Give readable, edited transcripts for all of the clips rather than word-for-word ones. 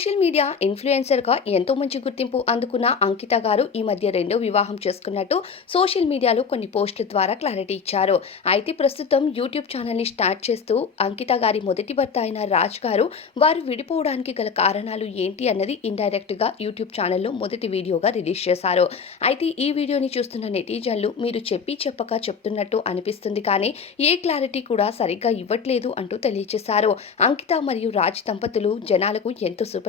Social media ఇన్‌ఫ్లుయెన్సర్‌గా ఎంతో మంచి గుర్తింపు అందుకున్న అంకిత గారు ఈ మధ్య రెండో వివాహం చేసుకున్నట్టు సోషల్ మీడియాలో కొన్ని పోస్టుల ద్వారా క్లారిటీ ఇచ్చారు. అయితే ప్రస్తుతం యూట్యూబ్ ఛానెల్‌ని స్టార్ట్ చేస్తూ అంకిత గారి మొదటి భర్త అయిన రాజ్ గారు వారు విడిపోవడానికి గల కారణాలు ఏంటి అన్నది ఇండైరెక్ట్‌గా యూట్యూబ్ ఛానెల్‌లో మొదటి వీడియోగా రిలీజ్ చేశారు. అయితే ఈ వీడియోని చూస్తున్న నెటిజన్లు మీరు చెప్పి చెప్పక చెప్తున్నట్టు అనిపిస్తుంది కానీ ఏ క్లారిటీ కూడా సరిగ్గా ఇవ్వట్లేదు అంటూ తెలియజేశారు. అంకిత మరియు రాజ్ దంపతులు జనాలకు ఎంతో సుపరిచితం.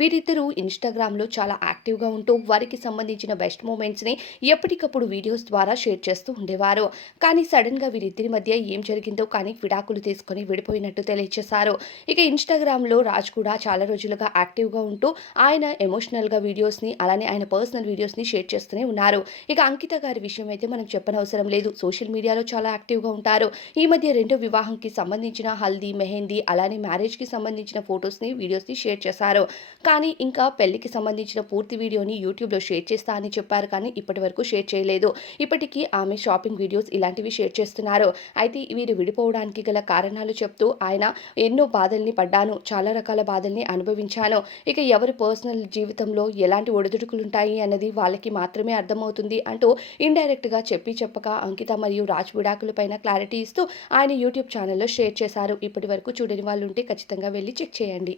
వీరిద్దరూ ఇన్‌స్టాగ్రామ్‌లో చాలా యాక్టివ్‌గా ఉంటూ వారికి సంబంధించిన బెస్ట్ మూమెంట్స్‌ని ఎప్పటికప్పుడు వీడియోస్ ద్వారా షేర్ చేస్తూ ఉండేవారు. కానీ సడెన్‌గా వీరిద్దరి మధ్య ఏం జరిగిందో కానీ విడాకులు తీసుకొని విడిపోయినట్టు తెలియజేశారు. ఇక ఇన్‌స్టాగ్రామ్‌లో రాజ్ కూడా చాలా రోజులుగా యాక్టివ్‌గా ఉంటూ ఆయన ఎమోషనల్‌గా వీడియోస్‌ని అలానే ఆయన పర్సనల్ వీడియోస్‌ని షేర్ చేస్తూనే ఉన్నారు. ఇక అంకిత గారి విషయం అయితే మనం చెప్పనవసరం లేదు. సోషల్ మీడియాలో చాలా యాక్టివ్‌గా ఉంటారు. ఈ మధ్య రెండో వివాహంకి సంబంధించిన హల్దీ, మెహందీ అలానే మ్యారేజ్‌కి సంబంధించిన ఫోటోస్‌ని, వీడియోస్‌ని షేర్ చేశారు. కానీ ఇంకా పెళ్లికి సంబంధించిన పూర్తి వీడియోని యూట్యూబ్‌లో షేర్ చేస్తా అని చెప్పారు కానీ ఇప్పటివరకు షేర్ చేయలేదు. ఇప్పటికీ ఆమె షాపింగ్ వీడియోస్ ఇలాంటివి షేర్ చేస్తున్నారు. అయితే వీరు విడిపోవడానికి గల కారణాలు చెప్తూ ఆయన ఎన్నో బాధల్ని పడ్డాను. చాలా రకాల బాధల్ని అనుభవించాను. ఇక ఎవరి పర్సనల్ జీవితంలో ఎలాంటి ఒడిదుడుకులుంటాయి అన్నది వాళ్ళకి మాత్రమే అర్థమవుతుంది అంటూ ఇండైరెక్ట్‌గా చెప్పి చెప్పక అంకిత మరియు రాజ్ విడాకులపైన క్లారిటీ ఇస్తూ ఆయన యూట్యూబ్ ఛానెల్‌లో షేర్ చేశారు. ఇప్పటివరకు చూడని వాళ్ళుంటే ఖచ్చితంగా వెళ్లి చెక్ చేయండి.